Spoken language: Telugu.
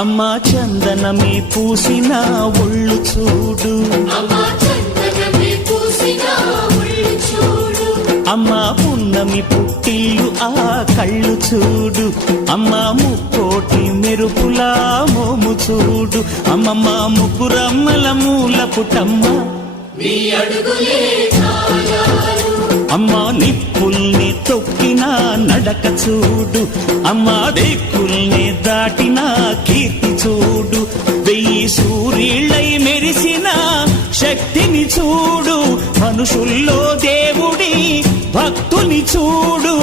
అమ్మా చందనమే పూసిన ఒళ్ళు చూడు, అమ్మా పున్నమి పుట్టిల్లు ఆ కళ్ళు చూడు, అమ్మా ముక్కోటి మెరుపులా మోము చూడు, అమ్మమ్మ ముగ్గురమ్మల మూల పుటమ్మ అమ్మా నిప్పుల్ని తొక్కిన నడక చూడు, అమ్మా దిక్కుల్ని దాటిన కీర్తి చూడు, 1000 సూర్యుళ్ళై మెరిసిన శక్తిని చూడు, మనుషుల్లో దేవుడి భక్తుని చూడు.